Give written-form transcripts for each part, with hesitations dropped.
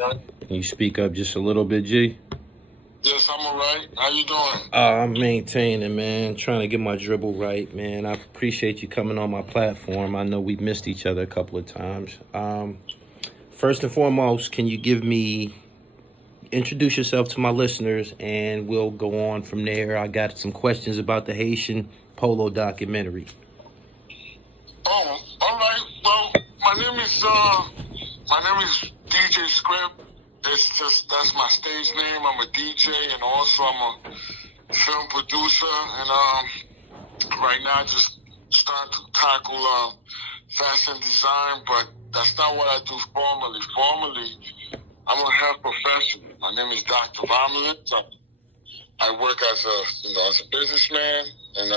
all right. Can you speak up just a little bit, G? Yes, I'm all right. How you doing? I'm maintaining, man. Trying to get my dribble right, man. I appreciate you coming on my platform. I know we've missed each other a couple of times. First and foremost, can you introduce yourself to my listeners, and we'll go on from there. I got some questions about the Haitian Polo documentary. Oh, all right. Well, my name is DJ Scriptz. That's my stage name. I'm a DJ and also I'm a film producer. And right now I just starting to tackle fashion design, but that's not what I do formally. Formally, I'm a health professional. My name is Dr. Romulus. I work as a businessman and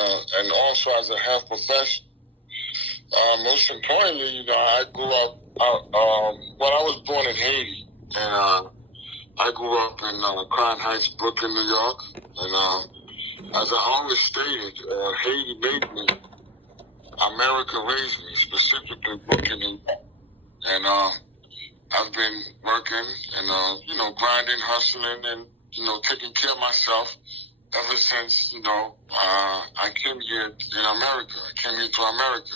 also as a health professional. Most importantly, I grew up. I was born in Haiti. And I grew up in Crown Heights, Brooklyn, New York. And as I always stated, Haiti made me. America raised me, specifically Brooklyn, New York. And I've been working and, grinding, hustling, and, taking care of myself ever since, I came here in America. I came here to America.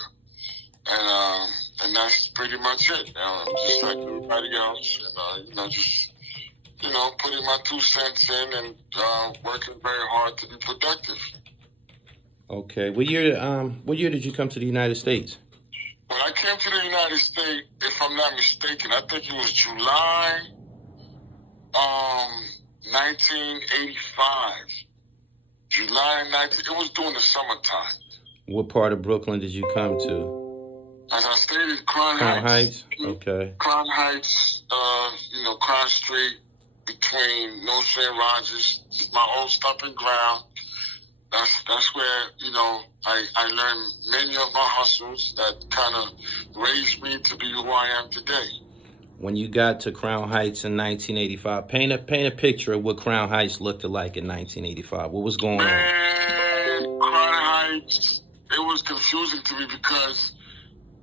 And that's pretty much it. I'm just like everybody else, and putting my 2 cents in and working very hard to be productive. Okay, what year did you come to the United States? When I came to the United States, if I'm not mistaken, I think it was July 1985. July 19. It was during the summertime. What part of Brooklyn did you come to? As I stated, Crown Heights. Okay. Crown Heights, Crown Street, between Nostrand and Rogers. It's my old stomping ground. That's where, I learned many of my hustles that kind of raised me to be who I am today. When you got to Crown Heights in 1985, paint a picture of what Crown Heights looked like in 1985. What was going on? Crown Heights, it was confusing to me because,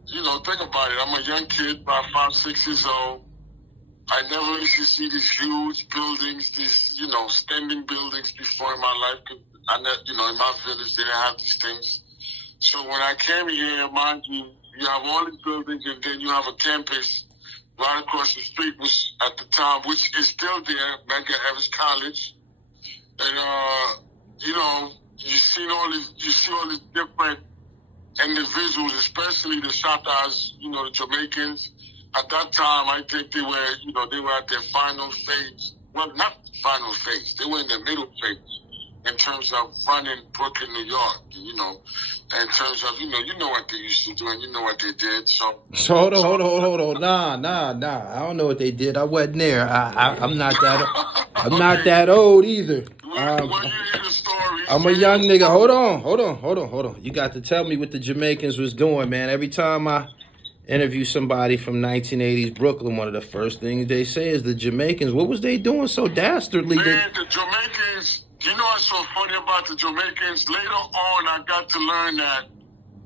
think about it. I'm a young kid, about 5, 6 years old. I never used to see these huge buildings, these, standing buildings before in my life. In my village, they didn't have these things. So when I came here, mind you, you have all these buildings, and then you have a campus right across the street, which at the time, which is still there, Medgar Evers College. And, you see all these different individuals, especially the Shatas, the Jamaicans. At that time, I think they were at their final phase. Well, not final phase. They were in their middle phase in terms of running Brooklyn, New York. In terms of, you know what they used to do and you know what they did. So hold on. Nah. I don't know what they did. I wasn't there. I'm not that old either. I'm a young nigga. Hold on. You got to tell me what the Jamaicans was doing, man. Every time I interview somebody from 1980s Brooklyn, one of the first things they say is the Jamaicans. What was they doing so dastardly? Man, the Jamaicans, what's so funny about the Jamaicans? Later on, I got to learn that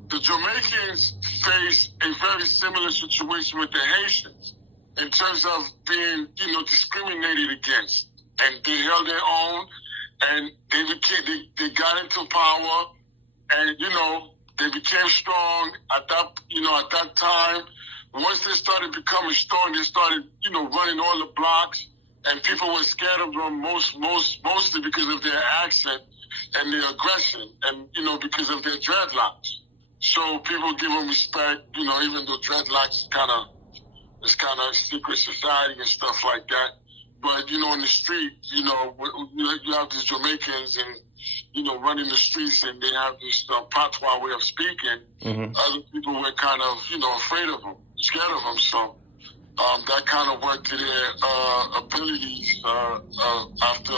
the Jamaicans faced a very similar situation with the Haitians in terms of being, discriminated against. And they held their own, and they got into power, and, they became strong at that time. Once they started becoming strong, they started, running all the blocks, and people were scared of them mostly because of their accent and their aggression, and because of their dreadlocks. So people give them respect, even though dreadlocks it's kind of secret society and stuff like that. But in the street, you have these Jamaicans and running the streets, and they have this patois way of speaking. Mm-hmm. Other people were kind of, afraid of them, scared of them. So that kind of worked to their abilities after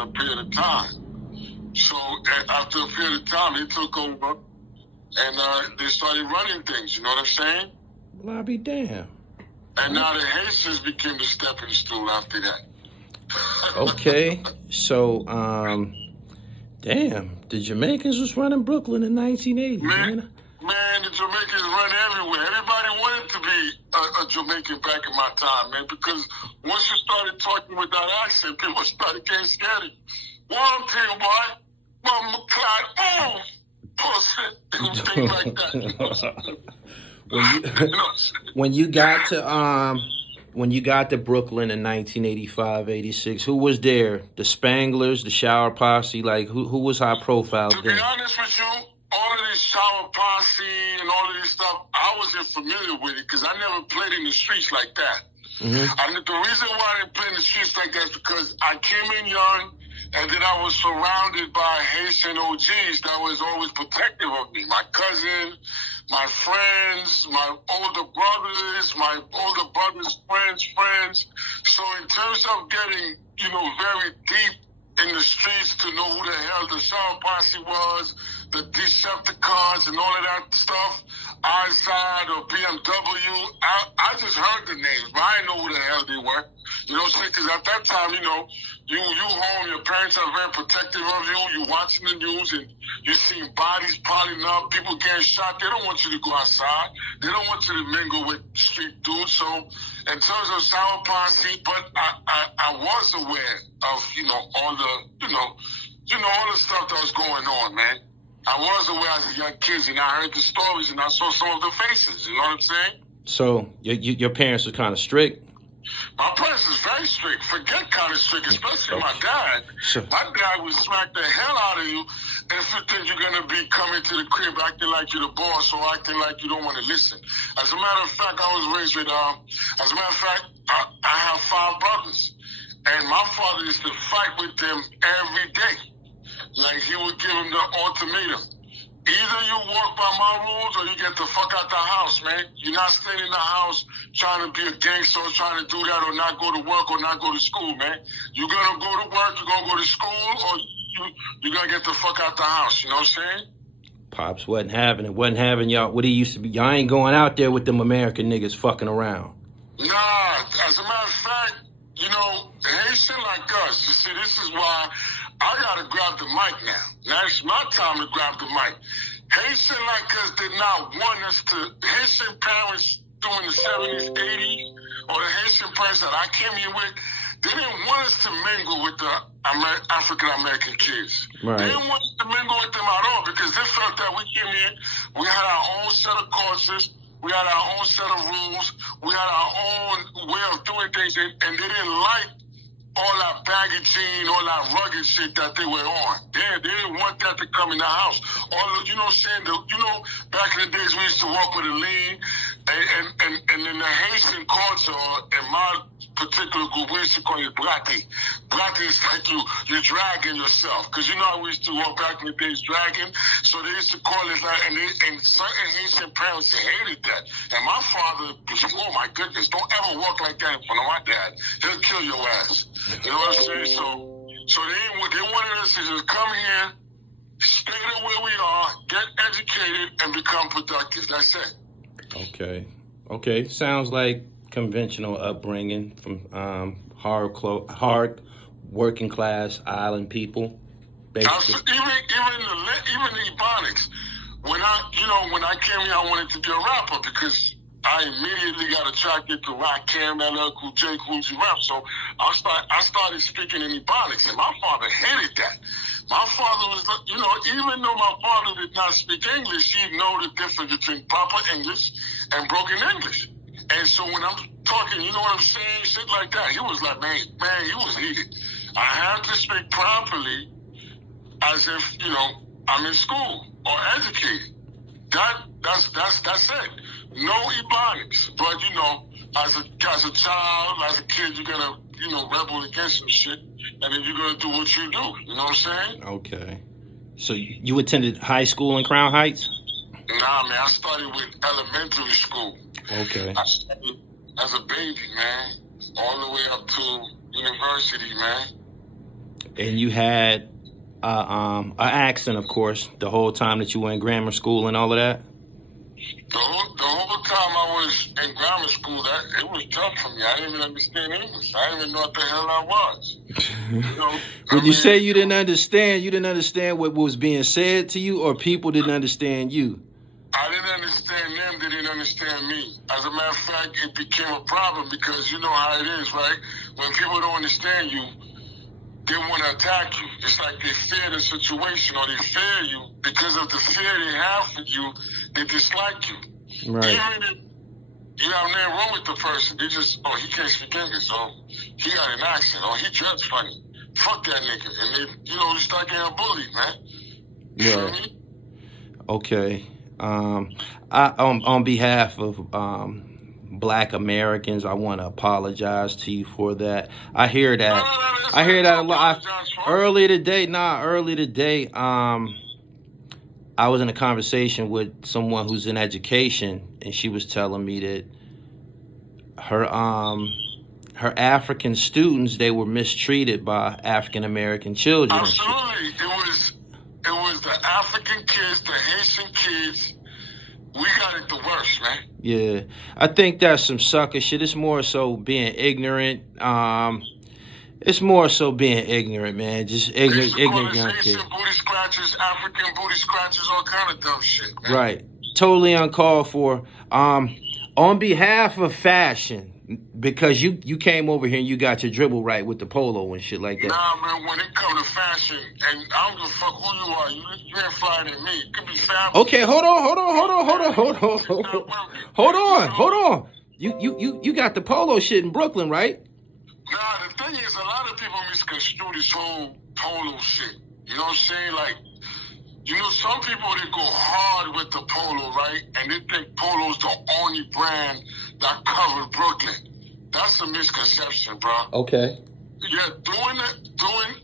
a period of time. So after a period of time, they took over, and they started running things. You know what I'm saying? Well, I'll be damned. And now the Haitians became the stepping stool after that. Okay, so damn, the Jamaicans was running Brooklyn in 1980. Man, the Jamaicans run everywhere. Everybody wanted to be a Jamaican back in my time, man, because once you started talking with that accent, people started getting scared. Well, I'm telling you, boy, Mama Clyde, pussy, and things like that. When you got to Brooklyn in 1985, 86, who was there? The Spanglers, the Shower Posse, like who was high profile then? To be honest with you, all of this Shower Posse and all of this stuff, I wasn't familiar with it because I never played in the streets like that. And the reason why I didn't play in the streets like that is because I came in young, and then I was surrounded by Haitian OGs that was always protective of me. My cousin, my friends, my older brothers, friends. So in terms of getting, very deep in the streets to know who the hell the Shower Posse was, the Decepticons and all of that stuff, Izod or BMW, I just heard the names, but I didn't know who the hell they were. You know what I'm saying? Because at that time, you home, your parents are very protective of you. You're watching the news and you're seeing bodies piling up, people getting shot. They don't want you to go outside. They don't want you to mingle with street dudes. So in terms of Shower Posse, but I was aware of, all the stuff that was going on, man. I was aware as a young kid, and I heard the stories and I saw some of the faces. You know what I'm saying? So your parents were kind of strict? My parents is very strict. Forget kind of strict, especially my dad. Sure. My dad would smack the hell out of you if you think you're going to be coming to the crib acting like you're the boss or acting like you don't want to listen. As a matter of fact, I was raised with, I have 5 brothers. And my father used to fight with them every day. Like, he would give them the ultimatum. Either you walk by my rules or you get the fuck out the house, man. You're not staying in the house trying to be a gangster or trying to do that or not go to work or not go to school, man. You're going to go to work, you're going to go to school, or you're going to get the fuck out the house. You know what I'm saying? Pops wasn't having it. Wasn't having y'all. What he used to be. Y'all ain't going out there with them American niggas fucking around. Nah. As a matter of fact, Haitian like us, you see, this is why I gotta grab the mic now. Now it's my time to grab the mic. Haitian like us did not want us to, Haitian parents during the 70s, 80s, or the Haitian parents that I came here with, they didn't want us to mingle with the African-American kids. Right. They didn't want us to mingle with them at all because they felt that we came here, we had our own set of cultures, we had our own set of rules, we had our own way of doing things, and they didn't like all that baggy jean, all that rugged shit that they were on. They didn't want that to come in the house. All, you know what I'm saying? Back in the days we used to walk with a lean, and in the Haitian culture, in my particular group, we used to call it braque. Braque is like you're dragging yourself. Because how we used to walk back in the days dragging. So they used to call it that, and certain Haitian parents hated that. And my father, oh my goodness, don't ever walk like that in front of my dad. He'll kill your ass. You know what I'm saying? So they wanted us to just come here, stay there where we are, get educated, and become productive. That's it. Okay. Sounds like conventional upbringing from hard working class island people. Basically. Even the Ebonics. When I came here, I wanted to be a rapper because I immediately got attracted to Rakim, LL Cool J, Cool G rap. So I started speaking in Ebonics, and my father hated that. My father was, even though my father did not speak English, he know the difference between proper English and broken English. And so when I'm talking, you know what I'm saying, shit like that, he was like, man, he was heated. I had to speak properly as if, I'm in school or educated. That's it. No Ebonics. But, as a child, as a kid, you're going to, rebel against some shit. And then you're going to do what you do. You know what I'm saying? Okay. So you attended high school in Crown Heights? Nah, man. I started with elementary school. Okay. I started as a baby, man. All the way up to university, man. And you had an accent, of course, the whole time that you were in grammar school and all of that? The whole time I was in grammar school, it was tough for me. I didn't even understand English. I didn't even know what the hell I was. When you say you didn't understand what was being said to you, or people didn't understand you? I didn't understand. understand them, they didn't understand me. As a matter of fact, it became a problem because you know how it is, right? When people don't understand you, they want to attack you. It's like they fear the situation or they fear you. Because of the fear they have for you, they dislike you. Right. Even if you have nothing wrong with the person, they just, oh, he can't speak English, so he got an accent, or he dressed funny. Fuck that nigga. And they, you know, you start getting bullied, man. You feel me? Okay. On behalf of Black Americans, I want to apologize to you for that. I hear that. I hear that a lot. Earlier today, I was in a conversation with someone who's in education, and she was telling me that her African students, they were mistreated by African American children. Absolutely. It was the African kids, the Haitian kids. We got it the worst, man. Yeah. I think that's some sucker shit. It's more so being ignorant. It's more so being ignorant, man. Just ignorant young kids. Haitian booty scratches, African booty scratches, all kind of dumb shit, man. Right. Totally uncalled for. On behalf of fashion, because you came over here and you got your dribble right with the polo and shit like that. Nah, man, when it comes to fashion, and I don't give a fuck who you are, you ain't flyer than me. It could be family. Okay, hold on. You got the polo shit in Brooklyn, right? Nah, the thing is, a lot of people misconstrue this whole polo shit. You know what I'm saying? Like, you know, some people, they go hard with the polo, right? And they think polo's the only brand that covers Brooklyn. That's a misconception, bro. Okay. Yeah, during the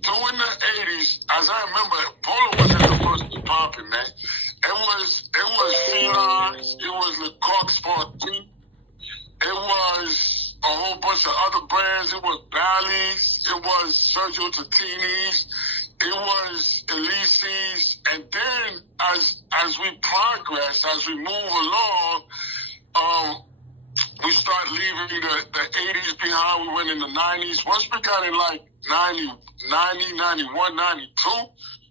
80s, as I remember, polo wasn't the first to pop it, man. It was Felines, it was Le Coq Sportif, it was a whole bunch of other brands. It was Bally's, it was Sergio Tattini's, it was Elise's, and then as we progress, as we move along, we start leaving the 80s behind. We went in the 90s. Once we got in like 90, 91, 92,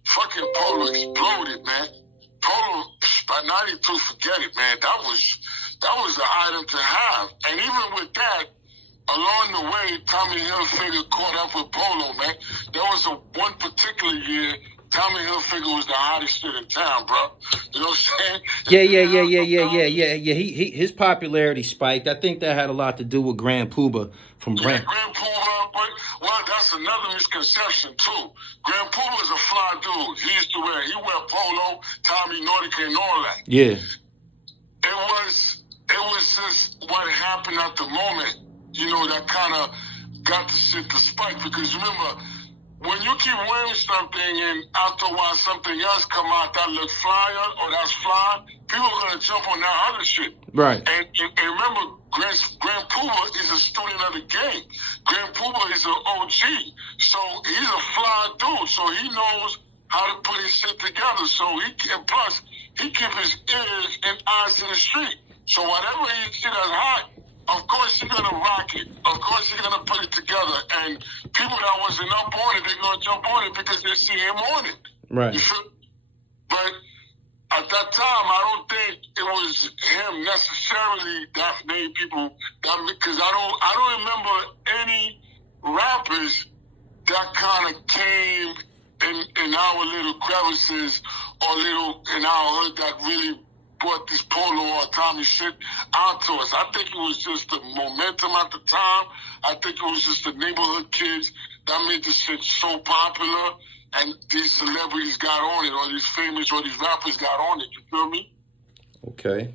fucking polo exploded, man. Polo, by 92, forget it, man. That was the item to have. And even with that, along the way, Tommy Hilfiger caught up with polo, man. There was one particular year, Tommy Hilfiger was the hottest shit in town, bro. You know what I'm saying? Yeah. His popularity spiked. I think that had a lot to do with Grand Poobah from Grand. Yeah, Grand Poobah, but well, that's another misconception too. Grand Poobah is a fly dude. He used to wear polo, Tommy Nautica, and all that. Yeah. It was just what happened at the moment. You know, that kind of got the shit to spike, because remember, when you keep wearing something and after a while something else come out that looks flyer or that's fly, people are going to jump on that other shit. Right. And remember, Grand Poobah is a student of the game. Grand Poobah is an OG. So he's a fly dude. So he knows how to put his shit together. So plus, he keep his ears and eyes to the street. So whatever he see that's hot, of course you're going to rock it. Of course you're going to put it together. And people that wasn't up on it, they're going to jump on it because they see him on it. Right. You feel? But at that time, I don't think it was him necessarily that made people, because I don't remember any rappers that kind of came in our little crevices or in our hood that really brought this polo or Tommy shit out to us. I think it was just the momentum at the time. I think it was just the neighborhood kids that made this shit so popular, and these celebrities got on it, or these famous or these rappers got on it. You feel me? Okay.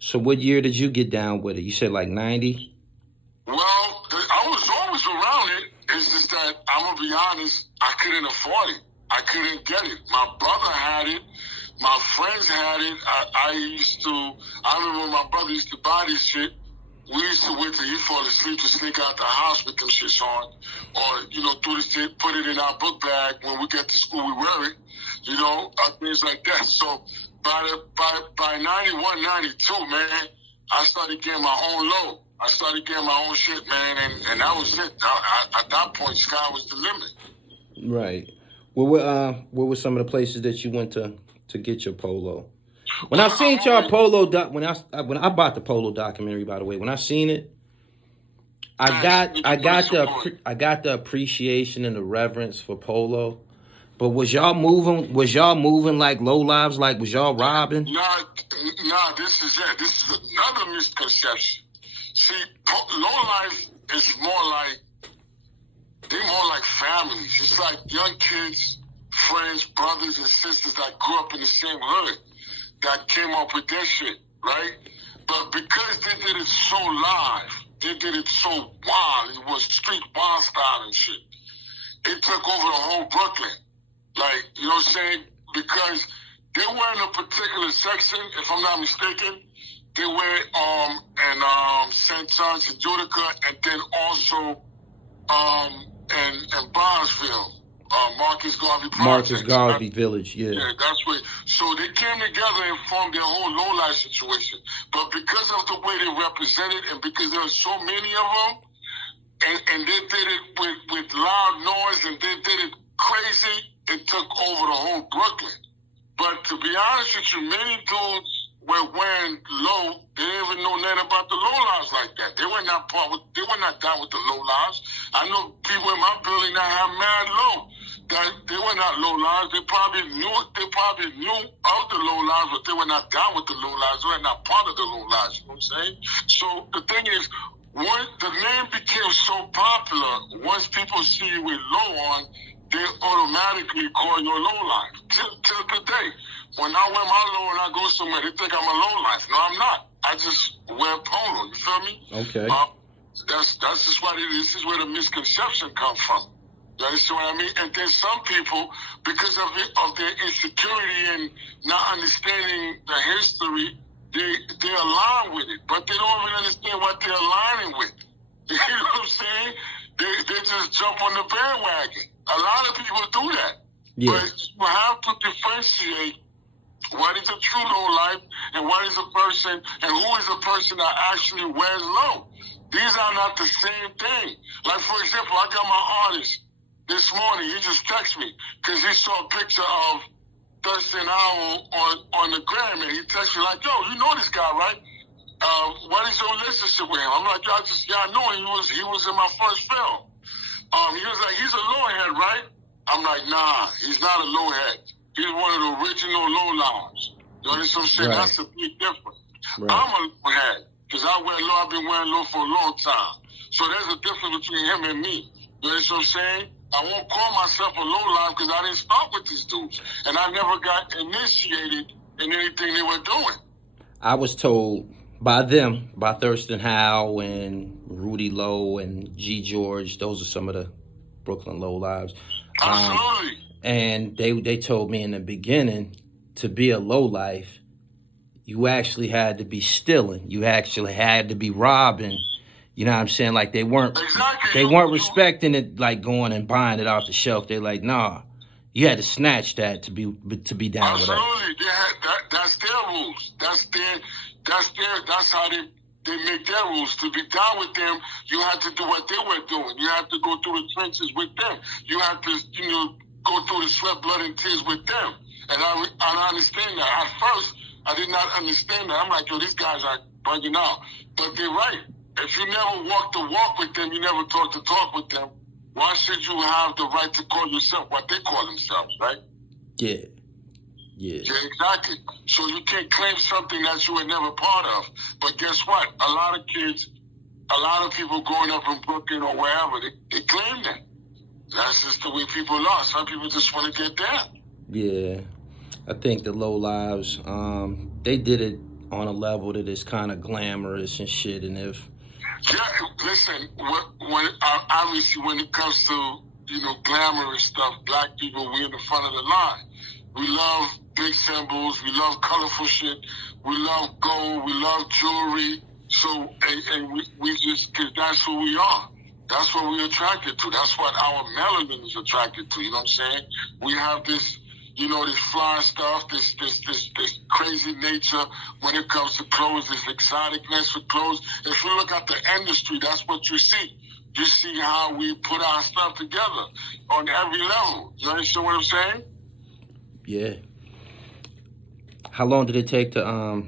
So what year did you get down with it? You said like 90? Well, I was always around it. It's just that, I'm going to be honest, I couldn't afford it. I couldn't get it. My brother had it. My friends had it. I remember my brother used to buy this shit. We used to wait till he fall asleep to sneak out the house with them shits on. Or, you know, do this shit, put it in our book bag. When we get to school, we wear it. You know, things like that. So by 91, 92, man, I started getting my own load. I started getting my own shit, man, and that was it. At that point, sky was the limit. Right. What were some of the places that you went to get your polo? When I seen y'all Polo Doc, when I bought the Polo documentary, by the way, when I seen it, I got the appreciation and the reverence for Polo. But was y'all moving like low lives? Like, was y'all robbing? Nah, this is it. This is another misconception. See, low life is they're more like families. It's like young kids, friends, brothers and sisters that grew up in the same hood that came up with that shit, right? But because they did it so live, they did it so wild, it was street wild style and shit. It took over the whole Brooklyn. Like, you know what I'm saying? Because they were in a particular section, if I'm not mistaken. They were in St. John's and Utica, and then also in Bronzeville, Marcus Garvey Village, yeah. Yeah, that's where. So they came together and formed their whole low-life situation. But because of the way they represented, and because there were so many of them, and they did it with loud noise, and they did it crazy, it took over the whole Brooklyn. But to be honest with you, many dudes were wearing low. They didn't even know nothing about the low lives like that. They were not down with the low lives. I know people in my building that have mad low. They were not low lives. They probably knew of the low lives, but they were not down with the low lives. They were not part of the low lives. You know what I'm saying? So the thing is, once the name became so popular, once people see you with low on, they automatically call you a low life. Till today. When I wear my low and I go somewhere, they think I'm a low life. No, I'm not. I just wear polo. You feel me? Okay. That's just why this is where the misconception comes from. You understand what I mean? And then some people, because of their insecurity and not understanding the history, they align with it, but they don't even understand what they're aligning with. You know what I'm saying? They just jump on the bandwagon. A lot of people do that. Yeah. But you have to differentiate what is a true low life and what is a person, and who is a person that actually wears low. These are not the same thing. Like, for example, I got my artist this morning. He just texted me because he saw a picture of Thursday Owl on the gram, and he texted me like, yo, you know this guy, right? What is your relationship with him? I'm like, I know him. He was in my first film. He was like, he's a low head, right? I'm like, nah, he's not a low head. He's one of the original low lives. You understand what I'm saying? Right. That's a big difference. Right. I'm a low head because I wear low. I've been wearing low for a long time. So there's a difference between him and me. You understand what I'm saying? I won't call myself a low life because I didn't start with these dudes. And I never got initiated in anything they were doing. I was told by them, by Thurston Howe and Rudy Lowe and G. George, those are some of the Brooklyn low lives. Absolutely. And they told me in the beginning, to be a low life, you actually had to be stealing. You actually had to be robbing. You know what I'm saying? Like they weren't respecting it, like going and buying it off the shelf. They're like, nah, you had to snatch that to be down with that. Absolutely, that's their rules. That's how they make their rules. To be down with them, you have to do what they were doing. You have to go through the trenches with them. You have to, go through the sweat, blood, and tears with them. And I understand that. At first, I did not understand that. I'm like, yo, these guys are bugging out. But they're right. If you never walk the walk with them, you never talk the talk with them, why should you have the right to call yourself what they call themselves, right? Yeah. Yeah, exactly. So you can't claim something that you were never part of. But guess what? A lot of people growing up in Brooklyn or wherever, they claim that. That's just the way people are. Some people just want to get down. Yeah. I think the low lives, they did it on a level that is kind of glamorous and shit. And if... Yeah, listen, obviously when it comes to, glamorous stuff, black people, we're in the front of the line. We love big symbols. We love colorful shit. We love gold. We love jewelry. So, and we just, cause that's who we are. That's what we're attracted to. That's what our melanin is attracted to. You know what I'm saying? We have this, this fly stuff, this crazy nature when it comes to clothes, this exoticness with clothes. If you look at the industry, that's what you see. You see how we put our stuff together on every level. You understand what I'm saying? Yeah. How long did it take to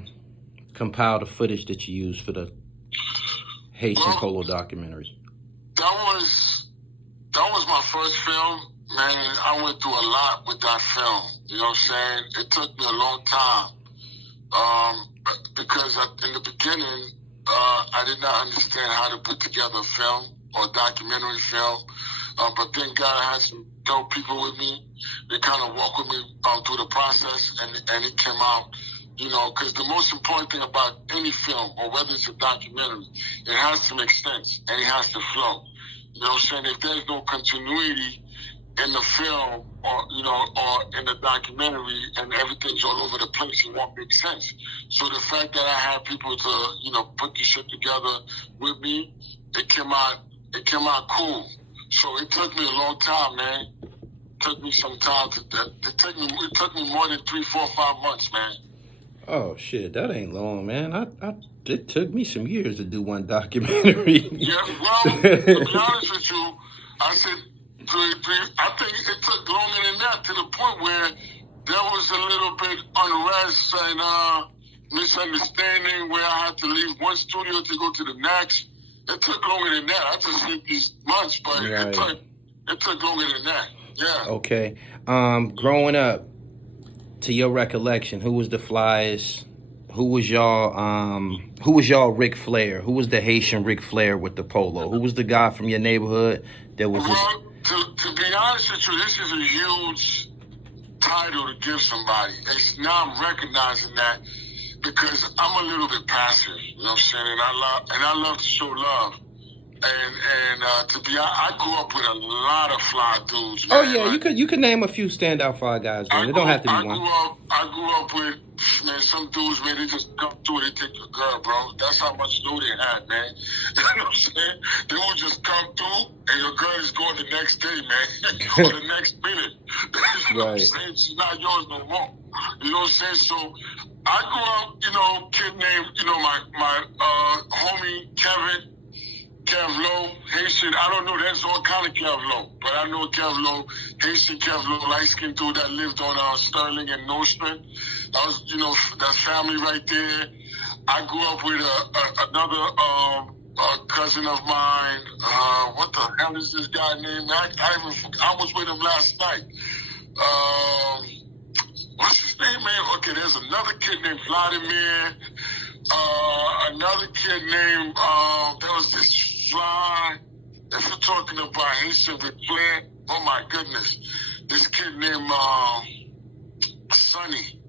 compile the footage that you used for the Haitian Polo documentary? That was my first film, man. I went through a lot with that film. You know what I'm saying? It took me a long time because in the beginning, I did not understand how to put together a film or documentary film. But thank God I had some dope people with me. They kind of walked with me through the process, and it came out, you know, because the most important thing about any film, or whether it's a documentary, it has to make sense, and it has to flow. You know what I'm saying? If there's no continuity in the film, or, you know, or in the documentary, and everything's all over the place, it won't make sense. So the fact that I had people to, you know, put this shit together with me, it came out cool. So it took me a long time, man. It took me some time it took me more than 3, 4, 5 months, man. Oh shit, that ain't long, man. It took me some years to do one documentary. Yeah, well, to be honest with you, I said I think it took longer than that, to the point where there was a little bit unrest and misunderstanding where I had to leave one studio to go to the next. It took longer than that. I just did these months, but right. it took longer than that. Yeah. Okay. Growing up, to your recollection, who was the flyest? Who was y'all Ric Flair? Who was the Haitian Ric Flair with the polo? Who was the guy from your neighborhood that was to be honest with you, this is a huge title to give somebody. Now I'm recognizing that, because I'm a little bit passive, you know what I'm saying? And I love to show love. And to be honest, I grew up with a lot of fly dudes, man. Oh yeah, like, you could name a few standout fly guys, man. It don't have to be one. I grew up with, man, some dudes, man, they just come through, they take your girl, bro. That's how much dough they had, man. You know what I'm saying? They would just come through, and your girl is going the next day, man, or the next minute. You know what I'm saying? She's not yours no more. You know what I'm saying? So I grew up, you know, kid named, you know, my homie Kevin. Kev Low, Haitian, I don't know, there's all kind of Kev Low, but I know Kev Low, Haitian Kev Low, light-skinned dude that lived on Sterling and Nostrand. That was, you know, that family right there. I grew up with another cousin of mine. What the hell is this guy named? I was with him last night. What's his name, man? Okay, there's another kid named Vladimir. Another kid named, there was this fly. If we're talking about Haitian Ric Flair, oh my goodness. This kid named Sonny.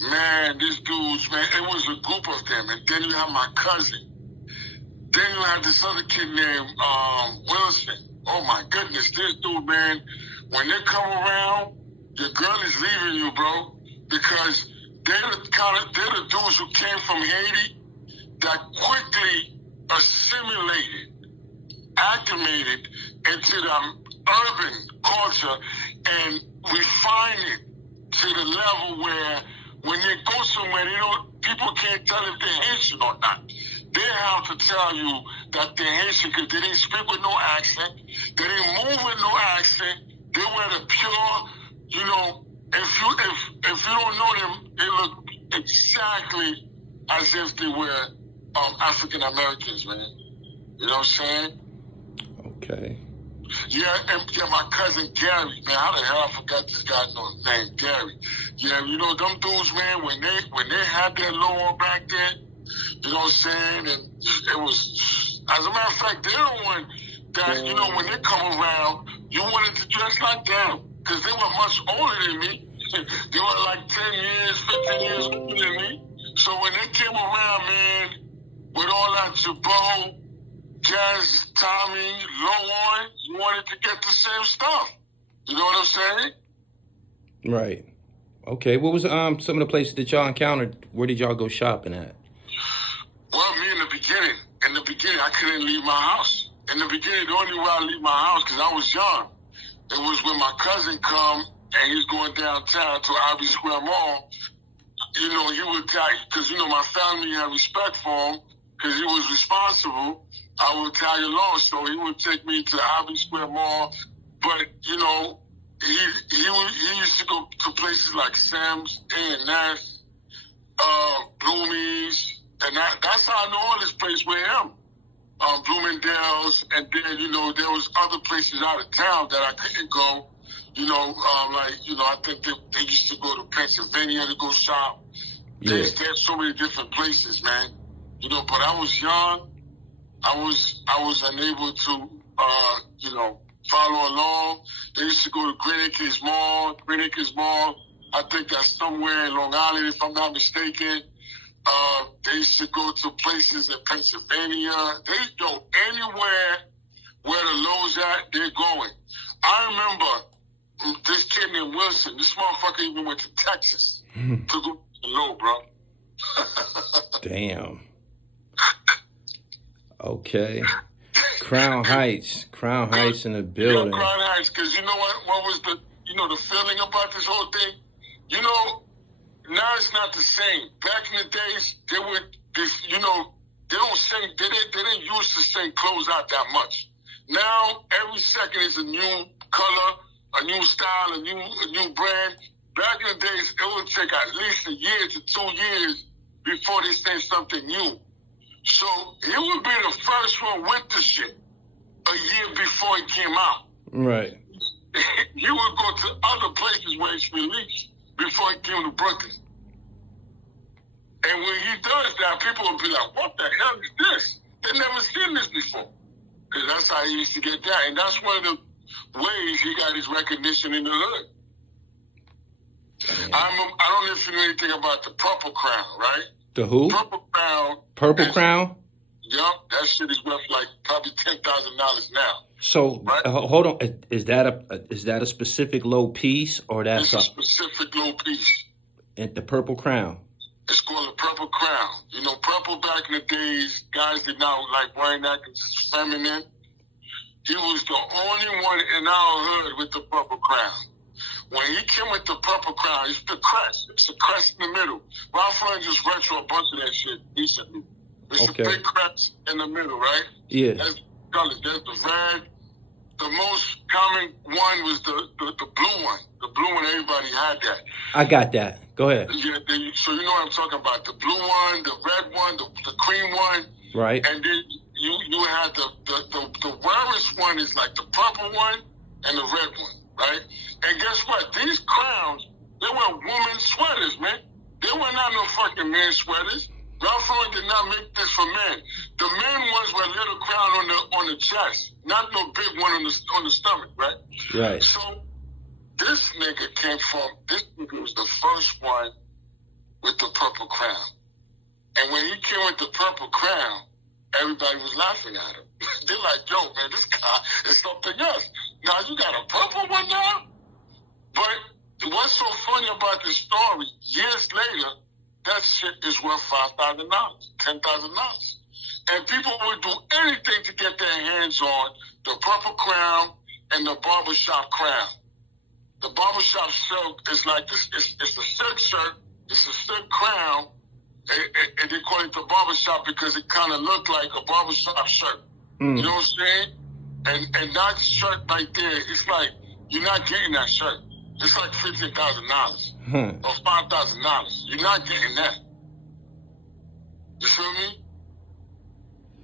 Man, these dudes, man, it was a group of them. And then you have my cousin. Then you have this other kid named Wilson. Oh my goodness, this dude, man, when they come around, your girl is leaving you, bro, because they're the dudes who came from Haiti that quickly assimilated, acclimated into the urban culture and refine it to the level where when they go somewhere, people can't tell if they're Haitian or not. They have to tell you that they're Haitian because they didn't speak with no accent, they didn't move with no accent, they were the pure, you know. If you don't know them, they look exactly as if they were African Americans, man. You know what I'm saying? Okay. Yeah, and my cousin Gary, man. How the hell I forgot this guy's name, Gary? Yeah, you know them dudes, man. When they had their logo back then, you know what I'm saying? And it was, as a matter of fact, they're the one that, you know, when they come around, you wanted to dress like them. Because they were much older than me. They were like 10 years, 15 years older than me. So when they came around, man, with all that Jabot, Jazz, Tommy, Low on, you wanted to get the same stuff. You know what I'm saying? Right. Okay. What was some of the places that y'all encountered? Where did y'all go shopping at? Well, me in the beginning, I couldn't leave my house. In the beginning, the only way I leave my house, because I was young, it was when my cousin come and he's going downtown to Ivy Square Mall. You know, he would tell, because, you know, my family had respect for him because he was responsible. I would tag along, so he would take me to Ivy Square Mall. But, you know, he used to go to places like Sam's, A&S, Bloomies, and that's how I know all this place with him. Bloomingdale's, and then, you know, there was other places out of town that I couldn't go. You know, I think they used to go to Pennsylvania to go shop. Yeah. There's so many different places, man. You know, but I was young. I was unable to, you know, follow along. They used to go to Green Acres Mall. I think that's somewhere in Long Island, if I'm not mistaken. They used to go to places in Pennsylvania. They go anywhere where the low's at, they're going. I remember this kid named Wilson. This motherfucker even went to Texas to go to the low, bro. Damn. Okay. Crown Heights in the building. Yeah, Crown Heights, because you know what was the, you know, the feeling about this whole thing? You know, now it's not the same. Back in the days, they would, you know, they didn't used to sing Close Out that much. Now, every second is a new color, a new style, a new brand. Back in the days, it would take at least a year to 2 years before they say something new. So, he would be the first one with the shit a year before it came out. Right. He would go to other places where it's released before he came to Brooklyn. And when he does that, people will be like, what the hell is this? They've never seen this before. Because that's how he used to get that. And that's one of the ways he got his recognition in the hood. I don't know if you know anything about the Purple Crown, right? The who? Purple Crown. Purple Crown? Yup, that shit is worth like probably $10,000 now. So right? Hold on, is that a specific low piece, or that's a specific low piece? And the Purple Crown. It's called the Purple Crown. You know, purple back in the days, guys did not like wearing that because it's feminine. He was the only one in our hood with the Purple Crown. When he came with the Purple Crown, it's the crest. It's a crest in the middle. Ralph Lauren just retro a bunch of that shit recently. It's a big crest in the middle, right? Yeah. There's colors. There's the red. The most common one was the blue one. The blue one, everybody had that. I got that. Go ahead. Yeah, so you know what I'm talking about. The blue one, the red one, the cream one. Right. And then you had the rarest one is like the purple one and the red one, right? And guess what? These crowns, they were women's sweaters, man. They were not no fucking men's sweaters. Ralph Lauren did not make this for men. The men ones were a little crown on the chest, not no big one on the stomach, right? Right. So this nigga was the first one with the Purple Crown. And when he came with the Purple Crown, everybody was laughing at him. They're like, yo, man, this guy is something else. Now you got a purple one now? But what's so funny about this story, years later, that shit is worth $5,000, $10,000. And people would do anything to get their hands on the Purple Crown and the barbershop crown. The barbershop silk is like this, it's a silk shirt, it's a silk crown, and they call it the barbershop because it kind of looked like a barbershop shirt. You know what I'm saying? And that shirt right there, it's like, you're not getting that shirt. It's like $15,000 or $5,000. You're not getting that. You feel me?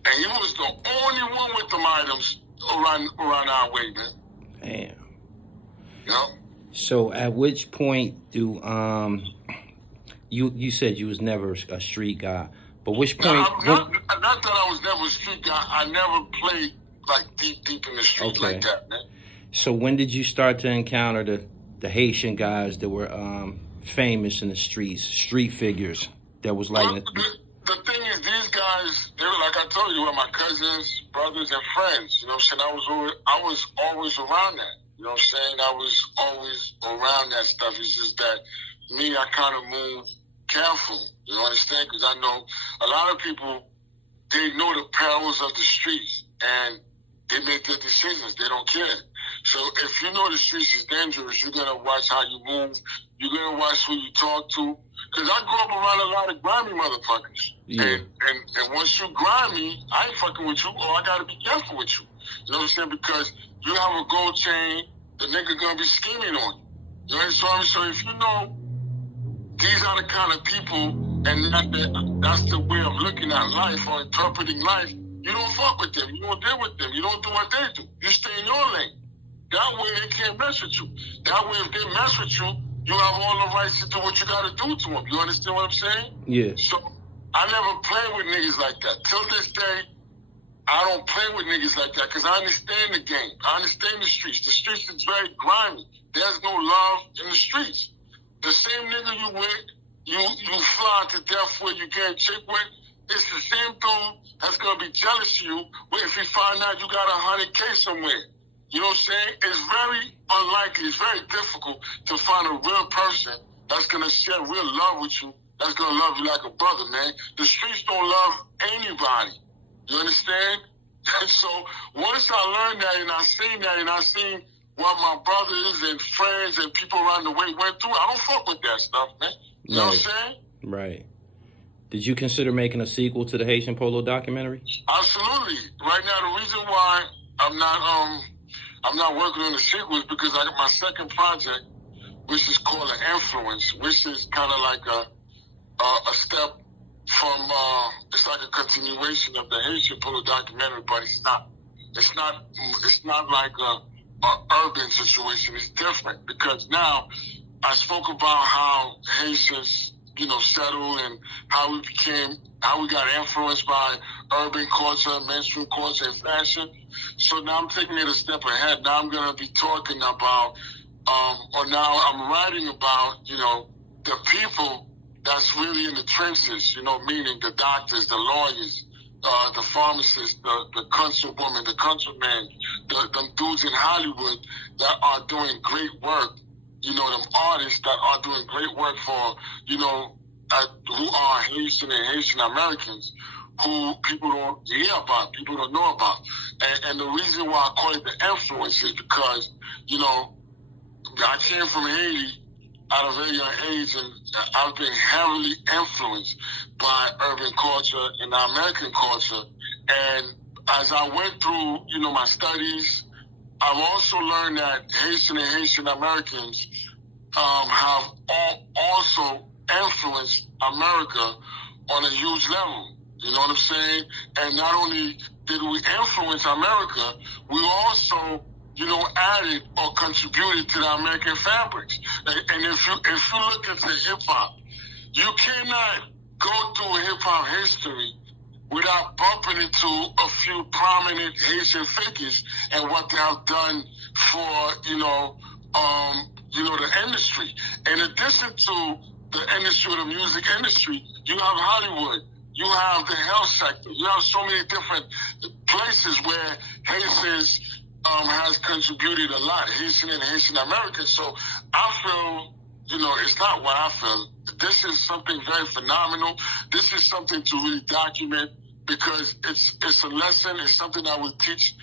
And he was the only one with them items around our way, man. Damn. Yep. So at which point do you said you was never a street guy, but which point? Not that I was never a street guy. I never played like deep in the street like that, man. So when did you start to encounter the Haitian guys that were famous in the streets, street figures that was like? The thing is, these guys, they were, like I told you, were my cousins, brothers, and friends. You know what I'm saying? I was always around that. You know what I'm saying? I was always around that stuff. It's just that me, I kind of moved careful. You understand? Because I know a lot of people, they know the perils of the streets, and they make their decisions. They don't care. So if you know the streets is dangerous, you're going to watch how you move. You're going to watch who you talk to. Because I grew up around a lot of grimy motherfuckers. Yeah. And once you grimy, I ain't fucking with you, or I got to be careful with you. You know what I'm saying? Because you have a gold chain, the nigga gonna be scheming on you. You understand? So if you know these are the kind of people, and that's the way of looking at life or interpreting life, you don't fuck with them. You don't deal with them. You don't do what they do. You stay in your lane. That way they can't mess with you. That way if they mess with you, you have all the rights to do what you got to do to them. You understand what I'm saying? Yeah. So I never play with niggas like that. Till this day, I don't play with niggas like that because I understand the game. I understand the streets. The streets is very grimy. There's no love in the streets. The same nigga you with, you fly to death with, you get a chick with, it's the same dude that's going to be jealous of you if he find out you got 100K somewhere. You know what I'm saying? It's very unlikely, it's very difficult to find a real person that's going to share real love with you, that's going to love you like a brother, man. The streets don't love anybody. You understand? So once I learned that and I seen that and I seen what my brothers and friends and people around the way went through, I don't fuck with that stuff, man. You know what I'm saying? Right. Did you consider making a sequel to the Haitian Polo documentary? Absolutely. Right now, the reason why I'm not working on the sequel is because I got my second project, which is called An Influence, which is kind of like a step from, it's like a continuation of the Haitian Polo documentary, but it's not like a urban situation. It's different because now I spoke about how Haitians, you know, settled and how we got influenced by urban culture, mainstream culture, and fashion. So now I'm taking it a step ahead. Now I'm going to be talking about, or now I'm writing about, you know, the people that's really in the trenches, you know, meaning the doctors, the lawyers, the pharmacists, the councilwoman, the councilman, them dudes in Hollywood that are doing great work, you know, them artists that are doing great work for, you know, who are Haitian and Haitian Americans, who people don't hear about, people don't know about. And the reason why I call it the influence is because, you know, I came from Haiti at a very young age, and I've been heavily influenced by urban culture and American culture. And as I went through, you know, my studies, I've also learned that Haitian and Haitian Americans have also influenced America on a huge level. You know what I'm saying? And not only did we influence America, we also, you know, added or contributed to the American fabrics. And if you look into hip-hop, you cannot go through hip-hop history without bumping into a few prominent Haitian figures and what they have done for, the industry. In addition to the industry, the music industry, you have Hollywood. You have the health sector. You have so many different places where Haitians has contributed a lot, Haitian and Haitian Americans. So I feel, it's not what I feel. This is something very phenomenal. This is something to really document because it's a lesson. It's something that will teach,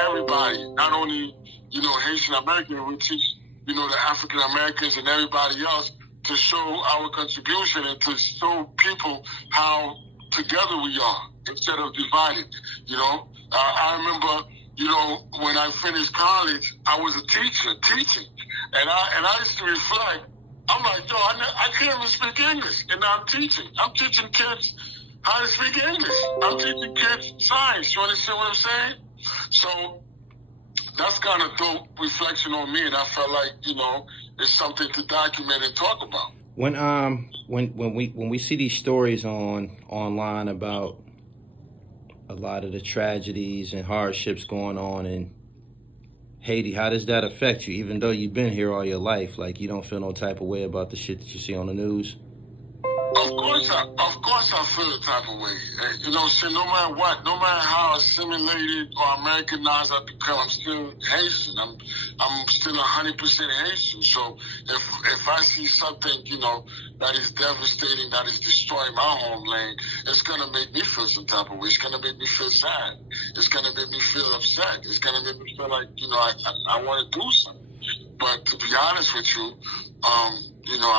everybody, not only, Haitian American, we teach, the African Americans and everybody else to show our contribution and to show people how together we are instead of divided. I remember, when I finished college, I was a teacher teaching, and I used to reflect. I'm like, yo, I can't even speak English, and now I'm teaching. I'm teaching kids how to speak English. I'm teaching kids science. You understand what I'm saying? So that's kind of dope reflection on me, and I felt like, it's something to document and talk about. When we see these stories online about a lot of the tragedies and hardships going on in Haiti, how does that affect you? Even though you've been here all your life, like you don't feel no type of way about the shit that you see on the news? Of course I feel the type of way. No matter what, no matter how assimilated or Americanized I become, I'm still Haitian. I'm still 100% Haitian. So if I see something, that is devastating, that is destroying my homeland, it's gonna make me feel some type of way. It's gonna make me feel sad. It's gonna make me feel upset. It's gonna make me feel like, I want to do something. But to be honest with you, I'm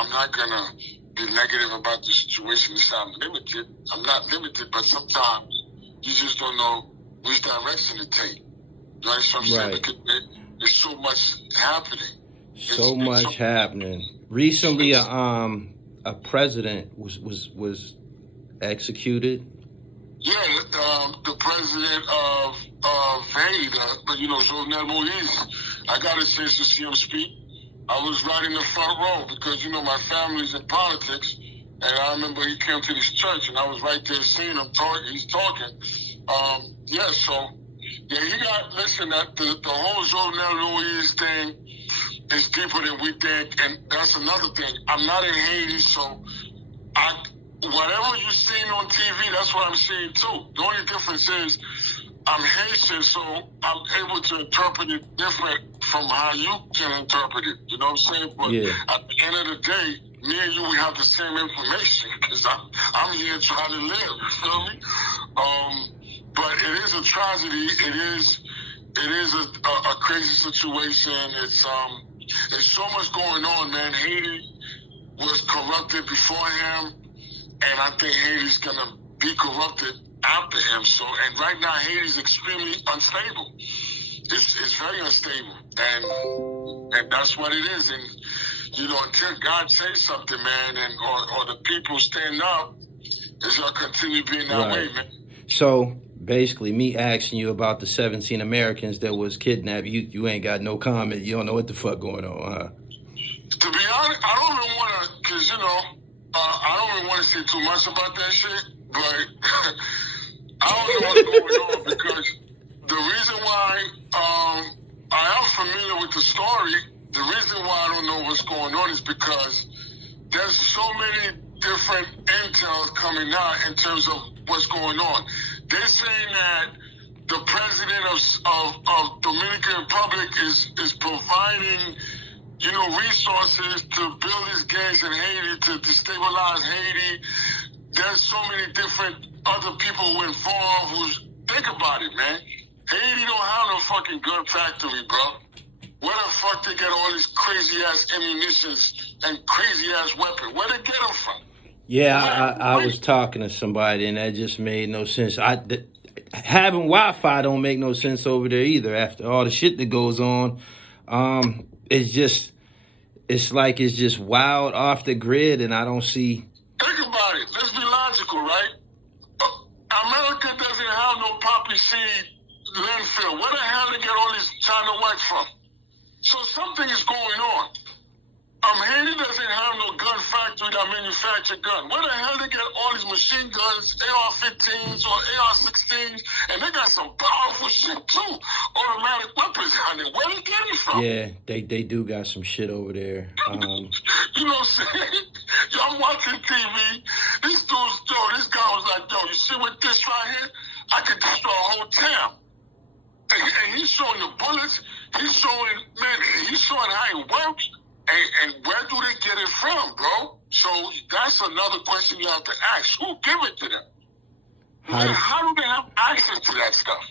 not gonna be negative about the situation. I'm limited. I'm not limited, but sometimes you just don't know which direction to take. You know what I'm saying? Because There's so much happening. So much happening. Recently, a president was executed. Yeah, the president of Haiti, Jovenel Moïse. I got a chance to see him speak. I was right in the front row because, my family's in politics. And I remember he came to this church and I was right there seeing him talking. He's talking. He got, the whole Jovenel Moïse thing is deeper than we think. And that's another thing. I'm not in Haiti, so whatever you've seen on TV, that's what I'm seeing too. The only difference is I'm Haitian, so I'm able to interpret it different from how you can interpret it. You know what I'm saying? But at the end of the day, me and you, we have the same information because I'm here trying to live. You feel me? But it is a tragedy. It is a crazy situation. It's so much going on, man. Haiti was corrupted before him. And I think Haiti's going to be corrupted after him. So, and right now, Haiti's extremely unstable. It's very unstable. And that's what it is. And, until God says something, man, and or the people stand up, it's going to continue being that way, man. So, basically, me asking you about the 17 Americans that was kidnapped, you ain't got no comment. You don't know what the fuck going on, huh? To be honest, I don't even want to, because, I don't even want to say too much about that shit, but I don't know what's going on because the reason why I am familiar with the story, the reason why I don't know what's going on is because there's so many different intels coming out in terms of what's going on. They're saying that the president of Dominican Republic is providing resources to build these gangs in Haiti, to destabilize Haiti. There's so many different other people who involved think about it, man. Haiti don't have no fucking gun factory, bro. Where the fuck they get all these crazy ass ammunitions and crazy ass weapons? Where they get them from? Yeah, I was talking to somebody and that just made no sense. Having Wi-Fi don't make no sense over there either. After all the shit that goes on, it's like it's just wild off the grid, and I don't see. Think about it. Let's be logical, right? America doesn't have no poppy seed landfill. Where the hell they get all this China white from? So something is going on. Haiti doesn't have no gun factory that manufacture guns. Where the hell they get all these machine guns, AR-15s or AR-16s, and they got some powerful shit too, automatic weapons on it. Where they get it from? Yeah, they do got some shit over there. You know what I'm saying? Yo, I'm watching TV. This guy was like, yo, you see with this right here? I could destroy a whole town. And he's showing the bullets. He's showing how it works. And where do they get it from, bro? So that's another question you have to ask. Who give it to them? How do they have access to that stuff?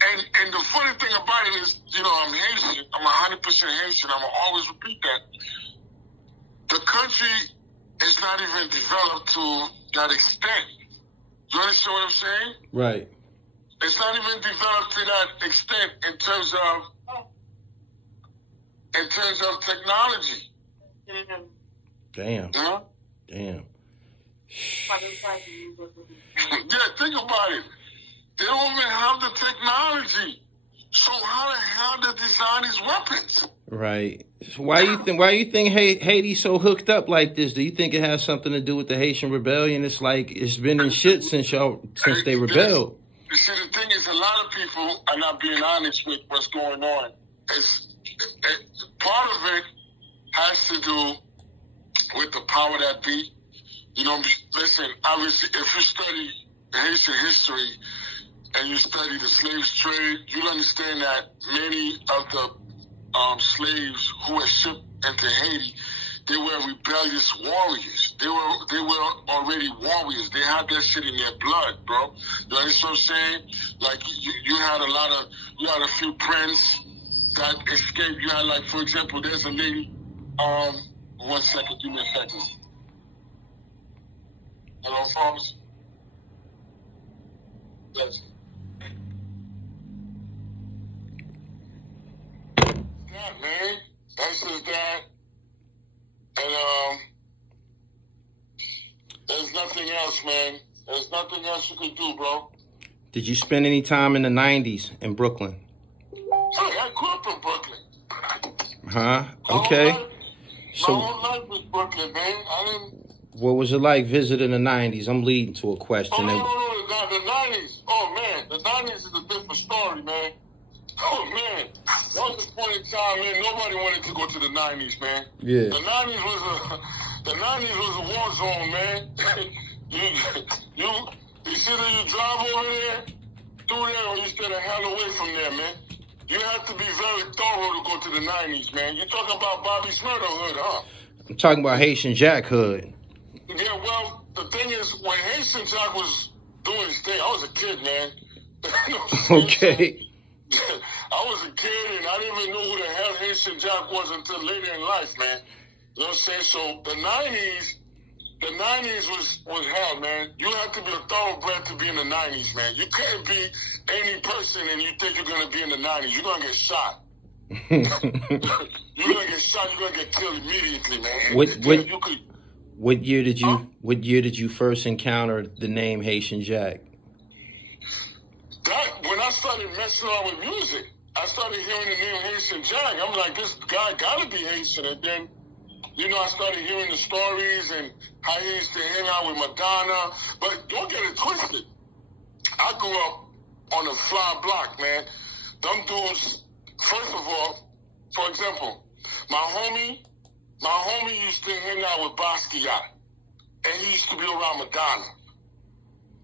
And the funny thing about it is, I'm Haitian. I'm 100% Haitian. I'm going to always repeat that. The country is not even developed to that extent. You understand what I'm saying? Right. It's not even developed to that extent in terms of technology. Damn. Yeah? Damn. Yeah, think about it. They don't even have the technology. So how the hell they design these weapons? Right. So why you think Haiti's so hooked up like this? Do you think it has something to do with the Haitian rebellion? It's like it's been in shit since they rebelled. You see, the thing is, a lot of people are not being honest with what's going on. Part of it has to do with the power that be. Listen, obviously, if you study Haitian history and you study the slaves trade, you'll understand that many of the slaves who were shipped into Haiti, they were rebellious warriors. They were already warriors. They had that shit in their blood, bro. You understand what I'm saying? Like you had a few princes that escaped. You had, like, for example, there's a lady. 1 second, give me a second. Hello, folks. Yes. there's nothing else, man. There's nothing else you could do, bro. Did you spend any time in the 90s in Brooklyn? Hey, I grew up in Brooklyn. Huh? Okay. My whole life was Brooklyn, man. What was it like visiting the 90s? I'm leading to a question. The 90s. Oh, man. The 90s is a different story, man. Oh, man. That was the point in time, man. Nobody wanted to go to the 90s, man. Yeah. The 90s was a war zone, man. You see that you drive over there, through there, or you stay the hell away from there, man. You have to be very thorough to go to the 90s, man. You're talking about Bobby Smurda hood, huh? I'm talking about Haitian Jack hood. Yeah, well, the thing is, when Haitian Jack was doing his thing, I was a kid, man. Okay. I was a kid, and I didn't even know who the hell Haitian Jack was until later in life, man. You know what I'm saying? So the 90s was hell, man. You have to be a thoroughbred to be in the 90s, man. You can't be any person and you think you're going to be in the 90s. You're going to get shot. You're going to get shot. You're going to get killed immediately, man. What year did you first encounter the name Haitian Jack? When I started messing around with music, I started hearing the name Haitian Jack. I'm like, this guy got to be Haitian. And then, you know, I started hearing the stories and how he used to hang out with Madonna. But don't get it twisted. I grew up on a fly block, man. Them dudes, first of all, for example, my homie used to hang out with Basquiat. And he used to be around Madonna.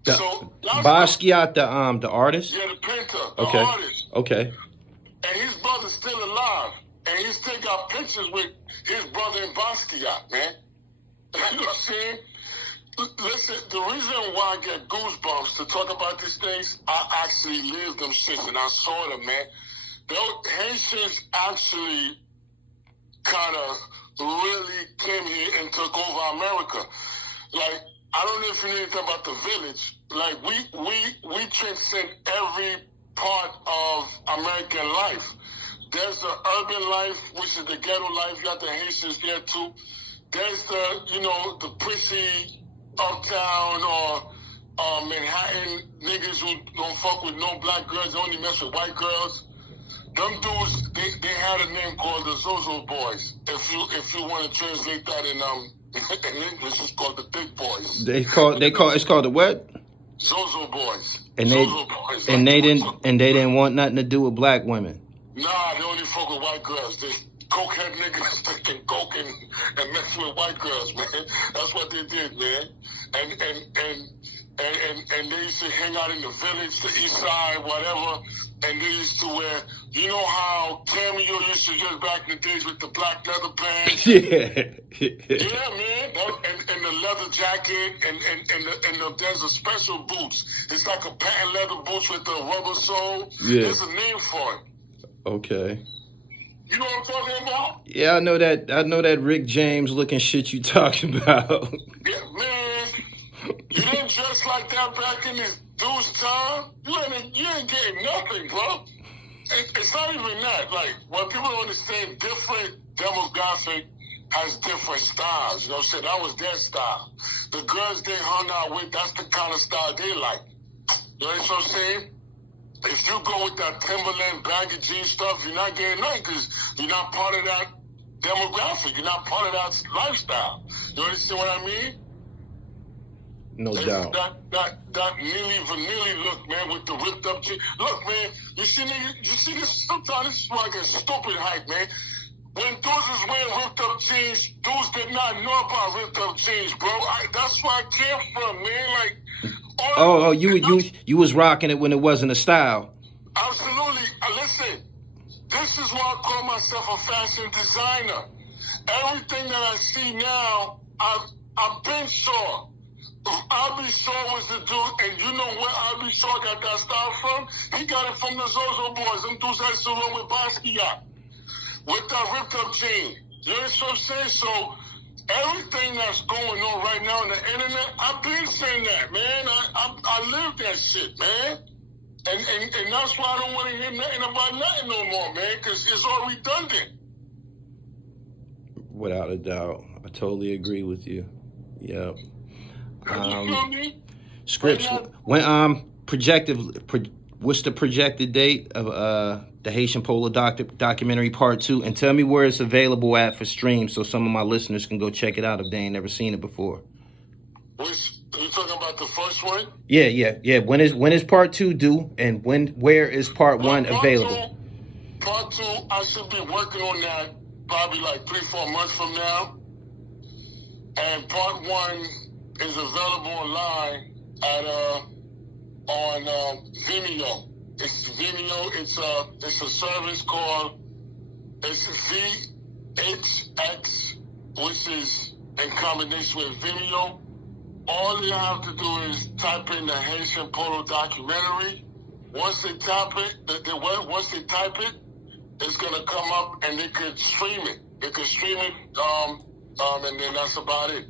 Basquiat, the artist? Yeah, the painter, the okay. artist. Okay. And his brother's still alive. And he still got pictures with his brother and Basquiat, man. You know what I'm saying? Listen, the reason why I get goosebumps to talk about these things, I actually lived them shits and I saw them, man. Those Haitians actually kind of really came here and took over America. Like, I don't know if you know anything about the village. Like, we transcend every part of American life. There's the urban life, which is the ghetto life. You got the Haitians there, too. There's the, you know, the prissy uptown or Manhattan niggas who don't fuck with no black girls. They only mess with white girls. Them dudes, they had a name called the Zozo Boys. If you want to translate that in English, it's called the Big Boys. It's called the what? Zozo Boys. And they didn't want nothing to do with black women. Nah, they only fuck with white girls. They cokehead niggas that can coke and mess with white girls, man. That's what they did, man. And they used to hang out in the village, the east side, whatever. And they used to wear, you know how Cameo used to just back in the days with the black leather pants? Yeah. Yeah, man. And the leather jacket and there's a special boots. It's like a patent leather boots with the rubber sole. Yeah. There's a name for it. Okay. You know what I'm talking about? Yeah, I know that Rick James looking shit you talking about. Yeah, man. You didn't dress like that back in this dude's time. You ain't getting nothing, bro. It's not even that. Like, what people don't understand, different demographic has different styles. You know what I'm saying? That was their style. The girls they hung out with, that's the kind of style they like. You know what I'm saying? If you go with that Timberland baggy jeans stuff, you're not getting nothing because you're not part of that demographic. You're not part of that lifestyle. You understand what I mean? No doubt. That nearly vanilla look, man, with the ripped up jeans. Look, man, you see this? Sometimes this is why I get stupid hype, man. When dudes was wearing ripped up jeans, dudes did not know about ripped up jeans, bro. That's where I came from, man. Like, you was rocking it when it wasn't a style. Absolutely. Listen, this is why I call myself a fashion designer. Everything that I see now, I've been saw. Albie Shaw was the dude, and you know where Albie Shaw got that style from? He got it from the Zozo Boys. Them dudes had to run with Basquiat. With that ripped up jean. You know what I'm saying? So everything that's going on right now on the internet, I've been saying that, man. I live that shit, man. And that's why I don't want to hear nothing about nothing no more, man, because it's all redundant. Without a doubt. I totally agree with you. Yeah. Scripz. When what's the projected date of the Haitian Polo Doc documentary part 2? And tell me where it's available at for stream, so some of my listeners can go check it out if they ain't never seen it before. Are you talking about the first one? Yeah. When is part 2 due, and where is part 1 available? Part 2, I should be working on that probably like 3-4 months from now. And part 1 is available online at on Vimeo. It's Vimeo. It's a service called VHX, which is in combination with Vimeo. All you have to do is type in the Haitian Polo documentary. Once they type it, it's gonna come up, and they could stream it. They could stream it, and then that's about it.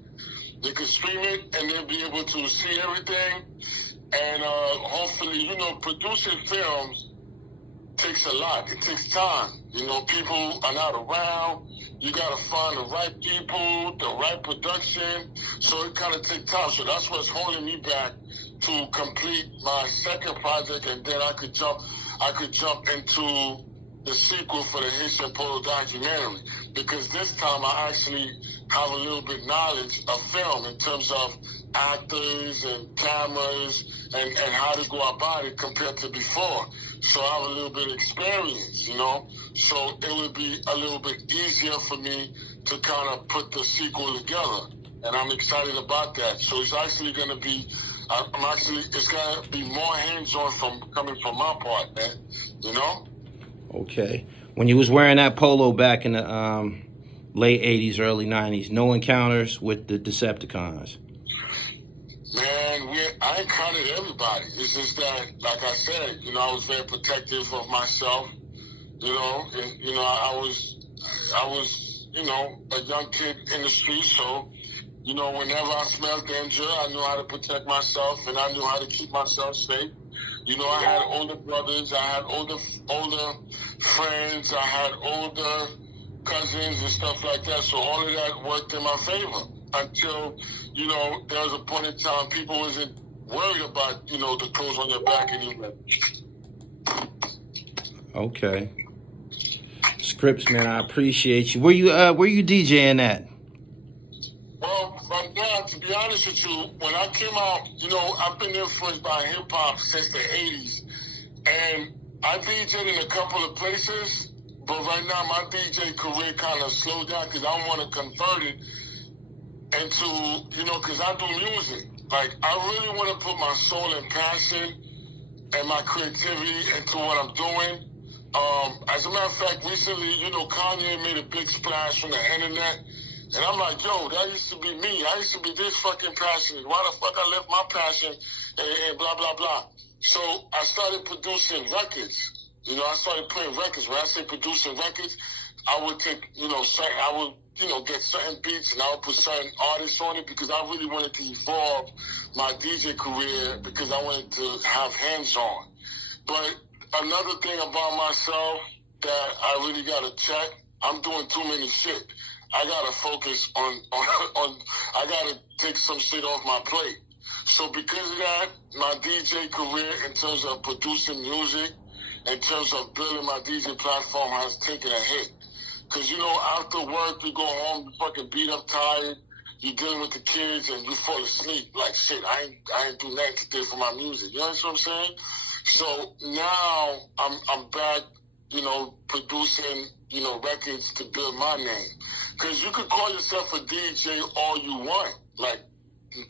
They could stream it, and they'll be able to see everything. And hopefully, producing films takes a lot. It takes time. People are not around. You got to find the right people, the right production. So it kind of takes time. So that's what's holding me back to complete my second project, and then I could jump into the sequel for the Haitian Polo documentary, because this time I actually have a little bit knowledge of film in terms of actors and cameras and how to go about it compared to before. So I have a little bit of experience, so it would be a little bit easier for me to kind of put the sequel together. And I'm excited about that. So it's actually going to be, it's going to be more hands-on coming from my part, man, Okay. When you was wearing that polo back in the late 80s, early 90s, no encounters with the Decepticons? Man, I encountered everybody. It's just that, like I said, I was very protective of myself, and, I was, a young kid in the street, so, whenever I smelled danger, I knew how to protect myself, and I knew how to keep myself safe. I had older brothers, I had older friends, I had older cousins and stuff like that, so all of that worked in my favor until, there was a point in time people wasn't worried about, the clothes on your back anymore. Okay. Scriptz, man, I appreciate you. Where you DJing at? Well, right now, to be honest with you, when I came out, I've been influenced by hip-hop since the 80s. And I DJed in a couple of places, but right now my DJ career kind of slowed down because I want to convert it into, because I do music. Like, I really want to put my soul and passion and my creativity into what I'm doing. As a matter of fact, recently, Kanye made a big splash on the internet. And I'm like, yo, that used to be me. I used to be this fucking passionate. Why the fuck I left my passion and blah, blah, blah. So I started producing records. I started playing records. When I say producing records, I would take, get certain beats and I would put certain artists on it because I really wanted to evolve my DJ career because I wanted to have hands-on. But another thing about myself that I really got to check, I'm doing too many shit. I gotta focus on I gotta take some shit off my plate. So because of that, my DJ career in terms of producing music, in terms of building my DJ platform has taken a hit. Cause after work, you go home, you fucking beat up, tired, you're dealing with the kids and you fall asleep. Like shit, I ain't do nothing today for my music. You know what I'm saying? So now I'm back, producing, records to build my name. Because you could call yourself a DJ all you want. Like,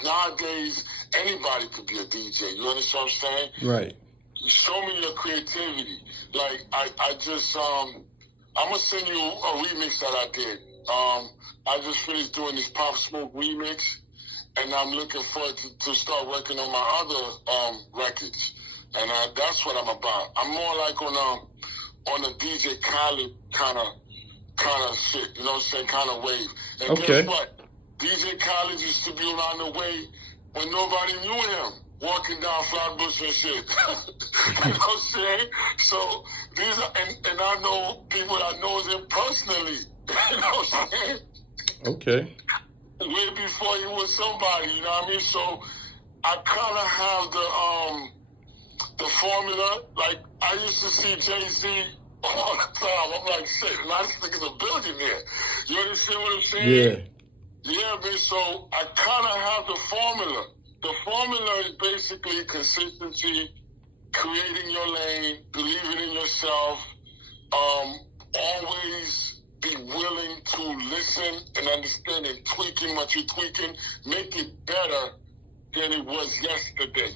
nowadays, anybody could be a DJ. You understand what I'm saying? Right. Show me your creativity. Like, I just, I'm going to send you a remix that I did. I just finished doing this Pop Smoke remix, and I'm looking forward to start working on my other records. And that's what I'm about. I'm more like on a DJ Khaled kind of shit, you know what I'm saying, kind of wave. And okay. Guess what? DJ Khaled used to be around the way when nobody knew him, walking down Flatbush and shit. You know what I'm saying? So these are, and I know people that knows him personally. You know what I'm saying? Okay. way before he was somebody, you know what I mean? So I kind of have the formula. Like, I used to see Jay-Z all the time. I'm like, shit, now this nigga's a billionaire. You understand what I'm saying? Yeah. Yeah, man, so I kind of have the formula. The formula is basically consistency, creating your lane, believing in yourself, always be willing to listen and understand and tweaking what you're tweaking, make it better than it was yesterday.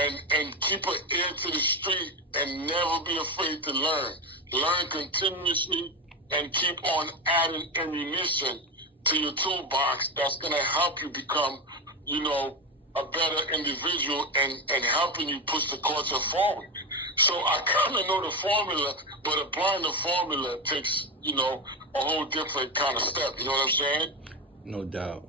And keep an ear to the street and never be afraid to learn. Learn continuously and keep on adding ammunition to your toolbox that's going to help you become, you know, a better individual and helping you push the culture forward. So I kind of know the formula, but applying the formula takes, you know, a whole different kind of step. You know what I'm saying? No doubt.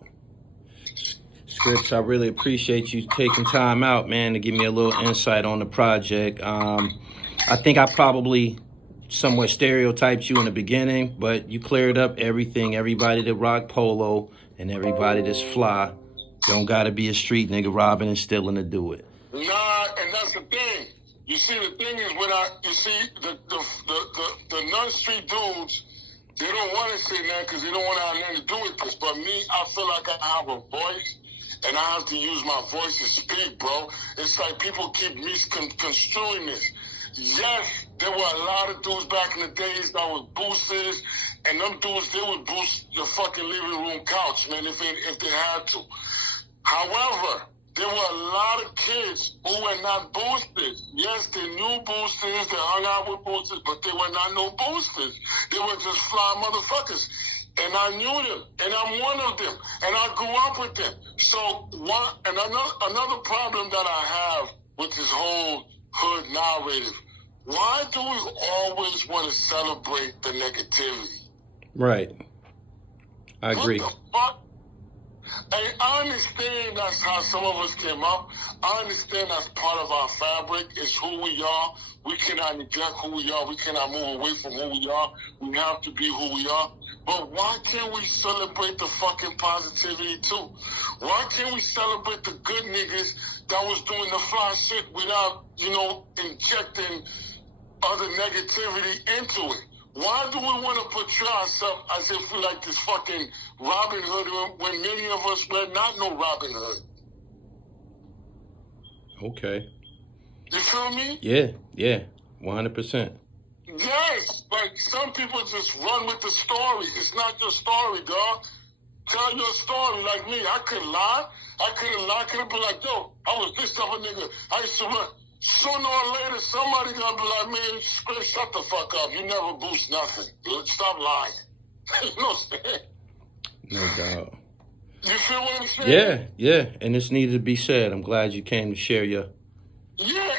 Scripz, I really appreciate you taking time out, man, to give me a little insight on the project. I think I probably somewhat stereotyped you in the beginning, but you cleared up everything. Everybody that rock polo and everybody that's fly don't gotta be a street nigga robbing and stealing to do it. Nah, and that's the thing. You see, the thing is when you see the non-street dudes, they don't want to say that because they don't want to have nothing to do with this. But me, I feel like I have a voice, and I have to use my voice to speak, bro. It's like people keep misconstruing this. Yes, there were a lot of dudes back in the days that was boosters, and them dudes, they would boost your fucking living room couch, man, if they had to. However, there were a lot of kids who were not boosters. Yes, they knew boosters, they hung out with boosters, but they were not no boosters. They were just fly motherfuckers. And I knew them, and I'm one of them, and I grew up with them. So another problem that I have with this whole hood narrative, why do we always want to celebrate the negativity? Right. I agree. What the fuck? And I understand that's how some of us came up. I understand that's part of our fabric. It's who we are. We cannot neglect who we are. We cannot move away from who we are. We have to be who we are. But why can't we celebrate the fucking positivity too? Why can't we celebrate the good niggas that was doing the fly shit without, you know, injecting other negativity into it? Why do we want to portray ourselves as if we like this fucking Robin Hood when many of us were not no Robin Hood? Okay. You feel me? Yeah, 100%. Yes, but some people just run with the story. It's not your story, dog. Tell your story. Like me, I could lie. I could have been like, yo, I was this type of nigga. I used to run. Sooner or later, somebody gonna be like, man, Scripz, shut the fuck up. You never boost nothing. Stop lying. You know what I'm saying? No doubt. You feel what I'm saying? Yeah. And this needed to be said. I'm glad you came to share your... Yeah,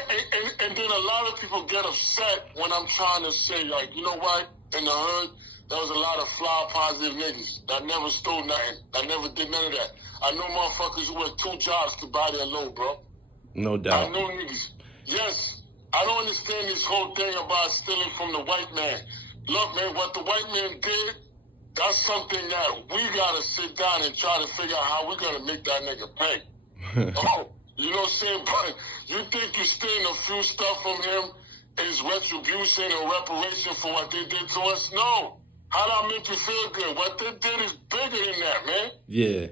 and then a lot of people get upset when I'm trying to say, like, you know what? In the hood, there was a lot of fly positive niggas that never stole nothing. That never did none of that. I know motherfuckers who work 2 jobs to buy their load, bro. No doubt. I know niggas. Yes, I don't understand this whole thing about stealing from the white man. Look, man, what the white man did, that's something that we gotta sit down and try to figure out how we're gonna make that nigga pay. Oh, you know what I'm saying? But you think you stealing a few stuff from him is retribution or reparation for what they did to us? No. How that make you feel good? What they did is bigger than that, man. Yeah.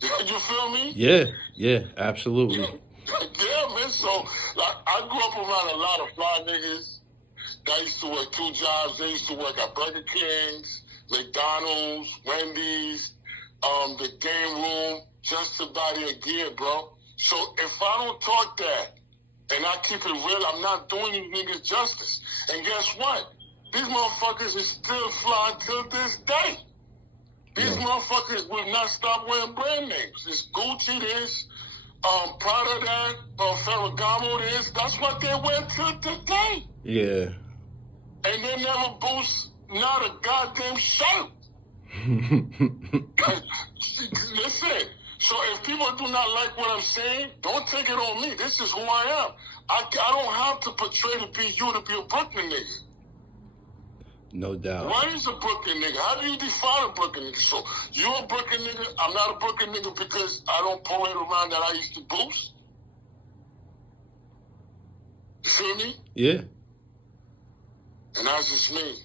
You feel me? Yeah, absolutely. Yeah, man. So, like, I grew up around a lot of fly niggas that used to work 2 jobs. They used to work at Burger King's, McDonald's, Wendy's, the game room, just about a year, bro. So if I don't talk that and I keep it real, I'm not doing these niggas justice. And guess what? These motherfuckers is still fly till this day. These motherfuckers will not stop wearing brand names. It's Gucci this, Prada that, Ferragamo this. That's what they wear till today. Yeah. And they never boost not a goddamn shirt. Listen, so if people do not like what I'm saying, don't take it on me. This is who I am. I don't have to portray to be you to be a Brooklyn nigga. No doubt. What is a Brooklyn nigga? How do you define a Brooklyn nigga? So you a Brooklyn nigga? I'm not a Brooklyn nigga because I don't parade around that I used to boost. You feel me? Yeah. And that's just me.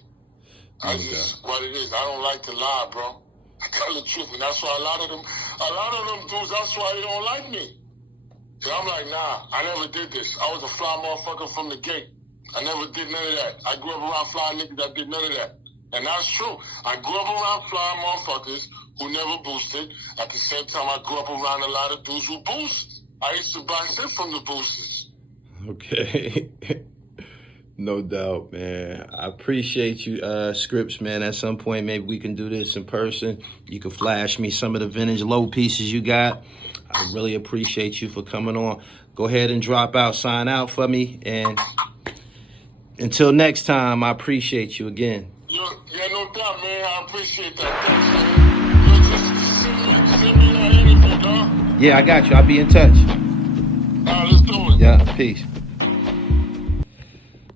That's just what it is. I don't like to lie, bro. I tell the truth, and that's why a lot of them dudes, that's why they don't like me. So I'm like, nah, I never did this. I was a fly motherfucker from the gate. I never did none of that. I grew up around fly niggas that did none of that. And that's true. I grew up around fly motherfuckers who never boosted. At the same time, I grew up around a lot of dudes who boost. I used to buy shit from the boosters. Okay. No doubt, man. I appreciate you, Scriptz, man. At some point, maybe we can do this in person. You can flash me some of the vintage low pieces you got. I really appreciate you for coming on. Go ahead and drop out, sign out for me. And until next time, I appreciate you again. Yeah, no doubt, man. I appreciate that. Thanks, man. Just send me that info, dog. Yeah, I got you. I'll be in touch. All right, let's do it. Yeah, peace.